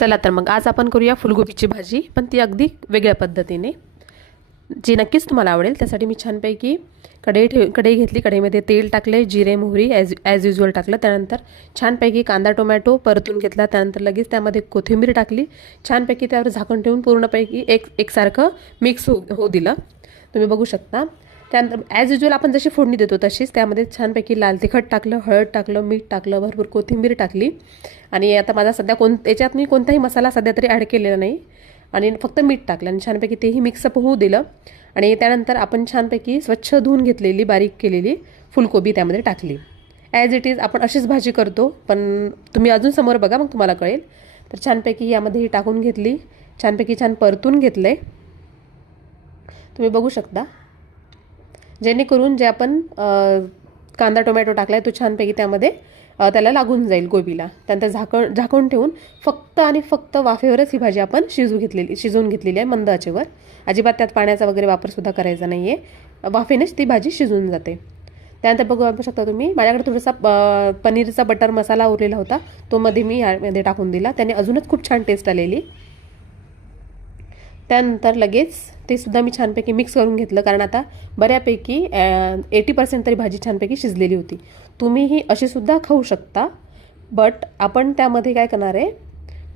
चला तर मग आज आपण करूया फुलगोबीची भाजी, पण ती अगदी वेगळ्या पद्धतीने, जी नक्कीच तुम्हाला आवडेल। त्यासाठी मी छानपैकी कढई घेतली, कढईमध्ये तेल टाकले, जिरे मोहरी ॲज युजल टाकलं, त्यानंतर छानपैकी कांदा टोमॅटो परतून घेतला, त्यानंतर लगेच त्यामध्ये कोथिंबीर टाकली, छानपैकी त्यावर झाकण ठेवून पूर्णपैकी एकसारखं मिक्स होऊ दिलं। तुम्ही बघू शकता। त्यानंतर ॲज युजल आपण जशी फोडणी देतो तशीच त्यामध्ये छानपैकी लाल तिखट टाकलं, हळद टाकलं, मीठ टाकलं, भरपूर कोथिंबीर टाकली। आणि आता माझा सध्या याच्यात मी कोणताही मसाला सध्या तरी ॲड केलेला नाही आणि फक्त मीठ टाकलं आणि छानपैकी तेही मिक्सअप होऊ दिलं। आणि त्यानंतर आपण छानपैकी स्वच्छ धुवून घेतलेली बारीक केलेली फुलकोबी त्यामध्ये टाकली। ॲज इट इज आपण अशीच भाजी करतो, पण तुम्ही अजून समोर बघा मग तुम्हाला कळेल। तर छानपैकी यामध्ये ही टाकून घेतली, छानपैकी छान परतून घेतले, तुम्ही बघू शकता। जेणेकरून जे आपण कांदा टोमॅटो टाकलाय तो छानपैकी त्यामध्ये त्याला लागून जाईल गोबीला। त्यानंतर झाकून ठेवून फक्त आणि फक्त वाफेवरच ही भाजी आपण शिजवून घेतलेली आहे मंद आचेवर। अजिबात त्यात पाण्याचा वगैरे वापर सुद्धा करायचा नाहीये, वाफेनेच ती भाजी शिजून जाते। त्यानंतर बघू शकता तुम्ही, माझ्याकडे थोडासा पनीरचा बटर मसाला उरलेला होता, तो मध्ये मी यामध्ये टाकून दिला, त्याने अजूनच खूप छान टेस्ट आलेली। त्यानंतर लगेच ते सुद्धा मी छानपैकी मिक्स करून घेतलं, कारण आता बऱ्यापैकी 80% तरी भाजी छानपैकी शिजलेली होती। तुम्ही ही अशी सुद्धा खाऊ शकता, बट आपण त्यामध्ये काय करणार आहे,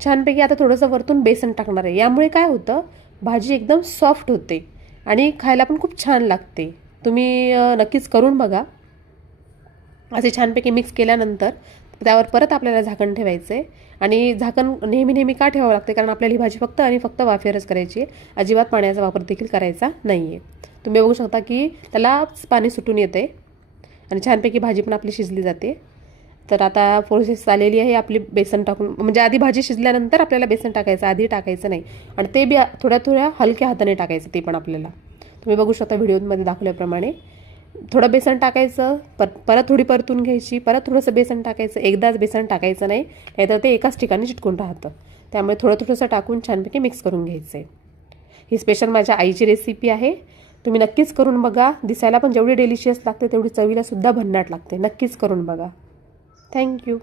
छानपैकी आता थोडंसं वरतून बेसन टाकणार आहे। यामुळे काय होतं, भाजी एकदम सॉफ्ट होते आणि खायला पण खूप छान लागते। तुम्ही नक्कीच करून बघा। असे छानपैकी मिक्स केल्यानंतर त्यावर परत आपल्याला झाकण ठेवायचं आहे। आणि झाकण नेहमी का ठेवावं लागते, कारण आपल्याला ही भाजी फक्त आणि फक्त वाफेवरच करायची आहे, अजिबात पाण्याचा वापर देखील करायचा नाही आहे। तुम्ही बघू शकता की त्याला पाणी सुटून येते आणि छानपैकी भाजी पण आपली शिजली जाते। तर आता प्रोसेस आलेली आहे आपली बेसन टाकून, म्हणजे आधी भाजी शिजल्यानंतर आपल्याला बेसन टाकायचं, आधी टाकायचं नाही, आणि ते बी थोड्या हलक्या हाताने टाकायचं ते पण आपल्याला। तुम्ही बघू शकता व्हिडिओमध्ये दाखवल्याप्रमाणे थोडं बेसन टाकायचं, परत थोडी परतून घ्यायची, परत थोडंसं बेसन टाकायचं, एकदाच बेसन टाकायचं नाही, नाहीतर ते एकाच ठिकाणी चिटकून राहतं। त्यामुळे थोडंसं टाकून छानपैकी मिक्स करून घ्यायचं आहे। ही स्पेशल माझ्या आईची रेसिपी आहे, तुम्ही नक्कीच करून बघा। दिसायला पण जेवढी डिलिशियस लागते तेवढी चवीला सुद्धा भन्नाट लागते, नक्कीच करून बघा। थँक्यू।